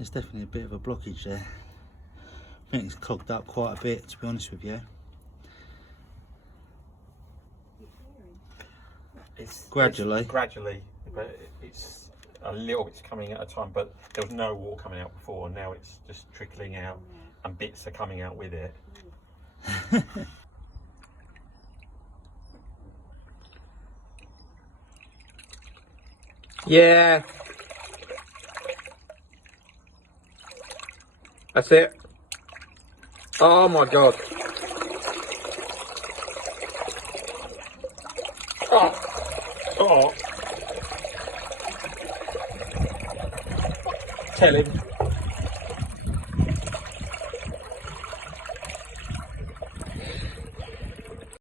there's definitely a bit of a blockage there. I think it's clogged up quite a bit, to be honest with you. It's Gradually, but it's a little bit's coming at a time. But there was no water coming out before, and now it's just trickling out, and bits are coming out with it. Yeah, that's it. Oh my god. Oh, oh. Tell him.